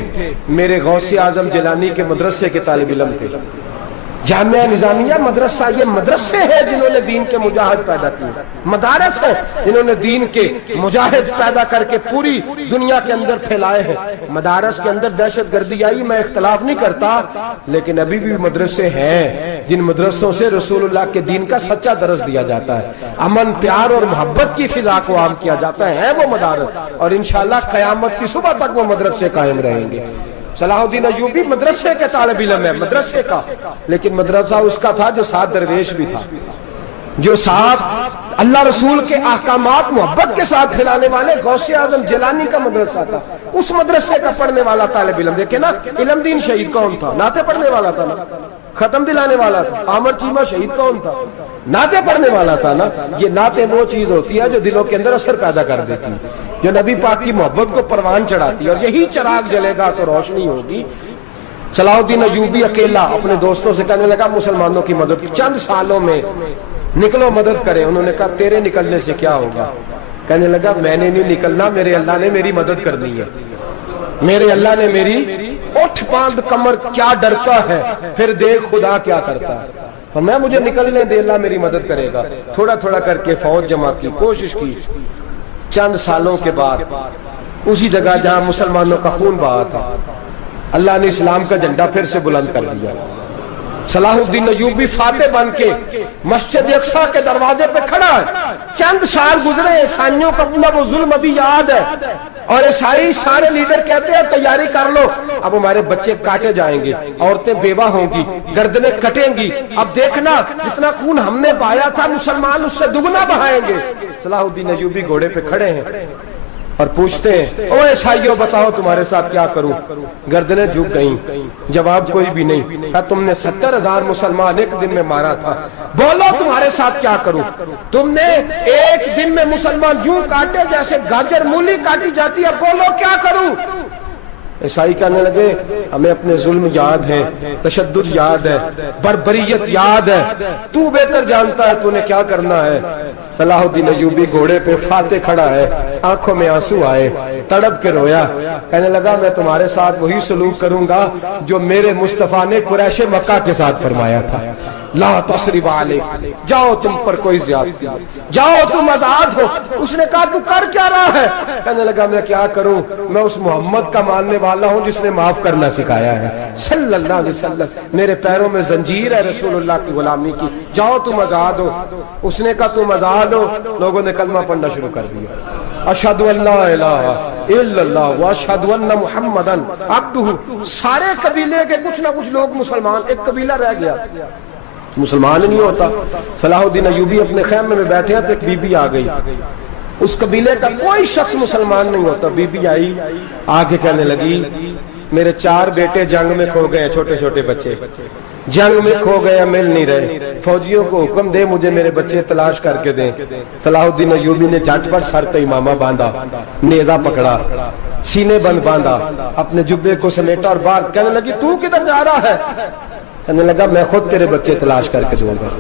मेरे गौसे आजम जिलानी के मदरसे के तालिब इल्म थे। जामिया निजामिया मदरसा, ये मदरसे हैं जिन्होंने दीन के मुजाहिद पैदा किए, मदारस है जिन्होंने दीन के मुजाहिद पैदा करके पूरी दुनिया के अंदर फैलाए हैं। मदारस के अंदर दहशत गर्दी आई, मैं इख्तलाफ नहीं करता, लेकिन अभी भी मदरसे हैं जिन मदरसों से रसूलुल्लाह के दीन का सच्चा दरस दिया जाता है, अमन प्यार और मोहब्बत की फिजा को आम किया जाता है वो मदारस। और इंशाअल्लाह कयामत की सुबह तक वो मदरसे कायम रहेंगे। सलाहुद्दीन अय्यूबी मदरसे के तालिब इल्म है, मदरसे का, लेकिन मदरसा उसका था जो साथ दरवेश भी था, जो साथ अल्लाह रसूल के अहकामात मोहब्बत के साथ खिलाने वाले गौसे आजम जिलानी का मदरसा था। उस मदरसे का पढ़ने वाला तालिब इल्म, देखे ना इल्मदीन शहीद कौन था? नाते पढ़ने वाला था ना, खत्म दिलाने वाला था। आमर चीमा शहीद कौन था? नाते पढ़ने वाला था ना। ये नाते वो चीज होती है जो दिलों के अंदर असर पैदा कर देती है, जो नबी पाक की मोहब्बत को परवान चढ़ाती है, और यही चिराग जलेगा तो रोशनी होगी। सलाहुद्दीन अय्यूबी अकेला अपने दोस्तों से कहने लगा मुसलमानों की मदद, चंद सालों में निकलो मदद करें। उन्होंने कहा तेरे निकलने से क्या होगा? कहने लगा मैंने नहीं निकलना, मेरे अल्लाह ने मेरी मदद करनी है, मेरे अल्लाह ने मेरी उठ बांध कमर, क्या डरता है फिर देख खुदा क्या करता है। और मैं मुझे निकलने दे, अल्लाह मेरी मदद करेगा। थोड़ा थोड़ा करके फौज जमा की, कोशिश की। चंद सालों के बाद उसी जगह जहां मुसलमानों का खून बहा था, अल्लाह ने इस्लाम का झंडा फिर से बुलंद कर दिया। सलाहुद्दीन अय्यूबी फातेह बन के मस्जिद अक्सा के दरवाजे पे खड़ा है। चंद साल गुजरे, ईसाइयों का अपना वो जुल्म अभी याद है, और ईसाई सारे लीडर कहते हैं तैयारी कर लो, अब हमारे बच्चे काटे जाएंगे, औरतें बेवा होंगी, गर्दनें कटेंगी। अब देखना जितना खून हमने बहाया था मुसलमान उससे दुगना बहाएंगे। सलाहुद्दीन अय्यूबी घोड़े पे खड़े हैं और पूछते हैं ओ ईसाइयों बताओ तुम्हारे साथ क्या करूं? गर्दनें झुक गईं, जवाब कोई भी नहीं। कहा तुमने 70,000 मुसलमान एक दिन में मारा था, बोलो तुम्हारे साथ क्या करूं? तुमने एक दिन में मुसलमान यूं काटे जैसे गाजर मूली काटी जाती है, बोलो क्या करूं? ईसाई कहने लगे हमें अपने जुल्म याद है, तशद्दुद याद है, बर्बरियत याद है, तू बेहतर जानता है तूने क्या करना है। सलाहुद्दीन अय्यूबी घोड़े पे फातेह खड़ा है, आंखों में आंसू आए, तड़प के रोया। कहने लगा मैं तुम्हारे साथ वही सलूक करूंगा जो मेरे मुस्तफा ने कुरैश मक्का के साथ फरमाया था, ला तस्रिब अलैक, जाओ तुम पर कोई ज्यादती, जाओ तुम आजाद हो। उसने कहा तू कर क्या रहा है? कहने लगा मैं क्या करूं, मैं उस मोहम्मद का मानने वाला हूं जिसने माफ करना सिखाया है सल्लल्लाहु अलैहि वसल्लम। मेरे पैरों में जंजीर है रसूलुल्लाह की गुलामी की, जाओ तुम आजाद हो। उसने कहा तुम आजाद हो। लोगों ने कलमा पढ़ना शुरू कर दिया, अशहदु अल्ला इलाहा इल्लल्लाह व अशहदु अन्ना मुहम्मदन अब्दुहु। सारे कबीले के कुछ ना कुछ लोग मुसलमान, एक कबीला रह गया मुसलमान नहीं होता। सलाहुद्दीन अय्यूबी अपने खैमे में बैठे हैं तो एक बीबी आ गई, उस कबीले का कोई शख्स मुसलमान नहीं होता। बीबी आई, आगे कहने लगी मेरे 4 बेटे जंग में खो गए, छोटे छोटे बच्चे, जंग में खो गया, मिल नहीं रहे, फौजियों को हुक्म दे मुझे मेरे बच्चे तलाश करके दें। सलाहुद्दीन अय्यूबी ने झटपट सर पे इमामा बांधा, नेजा पकड़ा, सीने बंद बांधा, अपने जुब्बे को समेटा और बाहर कहने लगी तू किधर जा रहा है? कहने लगा मैं खुद तेरे बच्चे तलाश करके दूंगा।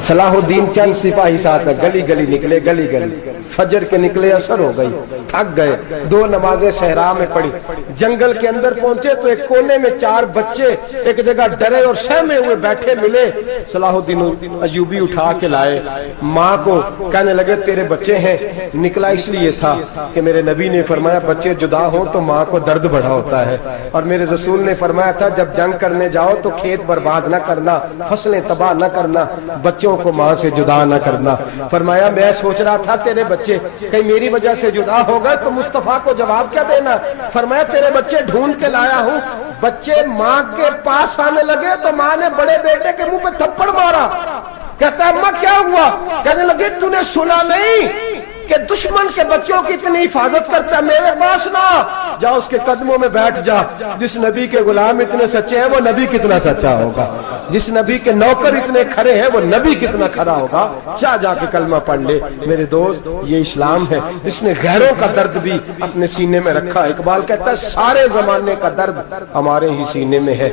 सलाहुद्दीन चंद सिपाही साथ गली गली निकले, गली गली फजर के निकले, असर हो गई, थक गए, 2 नमाजें सहरा में पड़ी, जंगल के अंदर पहुंचे तो एक कोने में 4 बच्चे एक जगह डरे और सहमे हुए बैठे मिले। सलाहुद्दीन अय्यूबी उठा के लाए, माँ को कहने लगे तेरे बच्चे हैं। निकला इसलिए था कि मेरे नबी ने फरमाया बच्चे जुदा हो तो माँ को दर्द बड़ा होता है, और मेरे रसूल ने फरमाया था जब जंग करने जाओ तो खेत बर्बाद न करना, फसलें तबाह न करना, बच्चों को माँ से जुदा न करना। फरमाया मैं सोच रहा था तेरे बच्चे कहीं मेरी वजह से जुदा हो गए तो मुस्तफा को जवाब क्या देना। फरमाया तेरे बच्चे ढूंढ के लाया हूँ। बच्चे माँ के पास आने लगे तो माँ ने बड़े बेटे के मुंह पे थप्पड़ मारा। कहता अम्मा क्या हुआ? कहने लगे तूने सुना नहीं कि दुश्मन के बच्चों की इतनी हिफाजत करता है, मेरे पास ना जा, उसके कदमों में बैठ जा। जिस नबी के गुलाम इतने सच्चे हैं वो नबी कितना सच्चा होगा, जिस नबी के नौकर इतने खरे हैं वो नबी कितना खरा होगा। जा जाके कलमा पढ़ ले। मेरे दोस्त ये इस्लाम है जिसने गैरों का दर्द भी अपने सीने में रखा। इकबाल कहता है सारे जमाने का दर्द हमारे ही सीने में है।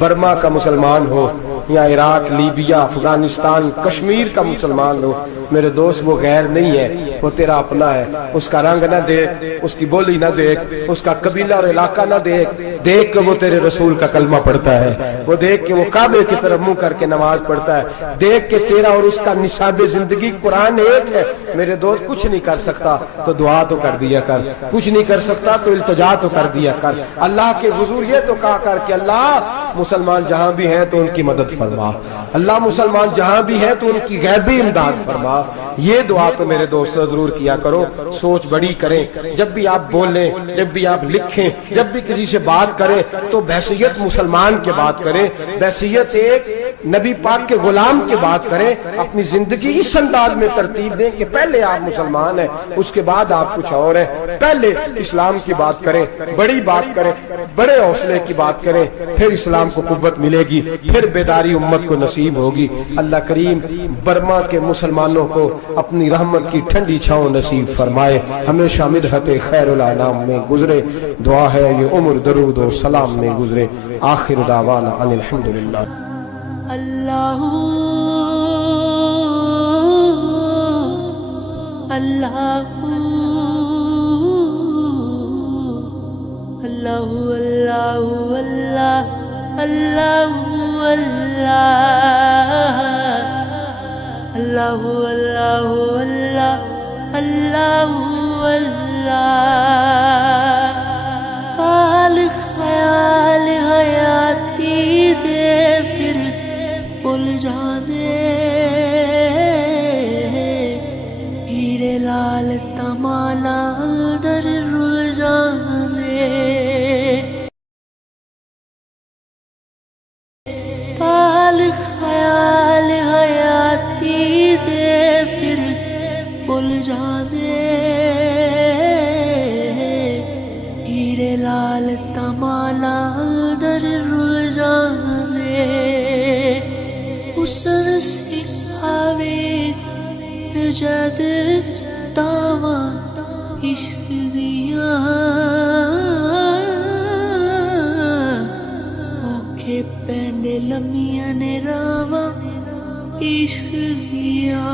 बर्मा का मुसलमान हो या इराक, लीबिया, अफगानिस्तान, कश्मीर का मुसलमान हो, मेरे दोस्त वो गैर नहीं है, वो तेरा अपना है। उसका रंग ना देख, उसकी बोली ना देख, उसका कबीला और इलाका ना देख, देख के वो तेरे रसूल का कलमा पढ़ता है, वो देख के वो काबे की तरफ मुंह करके नमाज पढ़ता है, देख के तेरा और उसका निशाब जिंदगी कुरान एक है। मेरे दोस्त कुछ नहीं कर सकता तो दुआ तो कर दिया कर, कुछ नहीं कर सकता तो इल्तिजा तो कर दिया कर। अल्लाह के हुजूर ये तो कहा कर कि अल्लाह मुसलमान जहां भी हैं तो उनकी मदद फरमा, अल्लाह मुसलमान जहां भी हैं तो उनकी गैबी इमदाद फरमा। ये दुआ तो मेरे दोस्त जरूर किया करो। सोच बड़ी करें, जब भी आप बोलें, जब भी आप लिखें, जब भी किसी से बात करें तो बहसीयत मुसलमान के बात करें, बहसीयत एक नबी पाक के गुलाम की बात करें। अपनी जिंदगी इस अंदाज में तरतीब दें कि पहले आप मुसलमान हैं, उसके बाद आप कुछ और हैं। पहले इस्लाम की बात करें, बड़ी बात करें, बड़े हौसले की बात करें, फिर इस्लाम को कुव्वत मिलेगी, फिर बेदारी उम्मत को नसीब होगी। अल्लाह करीम बर्मा के मुसलमानों को अपनी रहमत की ठंडी छांव नसीब फरमाए, हमेशा मिदहत खैरुल अनाम में गुजरे। दुआ है ये उम्र दरूद और सलाम में गुजरे। आखिर दावाना अनिल हम्दुलिल्लाह। अल्लाह अल्लाह अल्लाह अल्लाह अल्लाह अल्लाह अल्लाह अल्लाह अल्लाह काल ख्याल हयाती दे फिर भूल जाने, हीरे लाल तमाना अंदर रुल जाने। काल ख्याल हयाती दे फिर भूल जाने, हीरे लाल तमाना अंदर रुल जाने। हुस्न सिखावे जद दावा इश्क दिया, औखे पैंडे लम्मियां ने रावा इश्क दिया।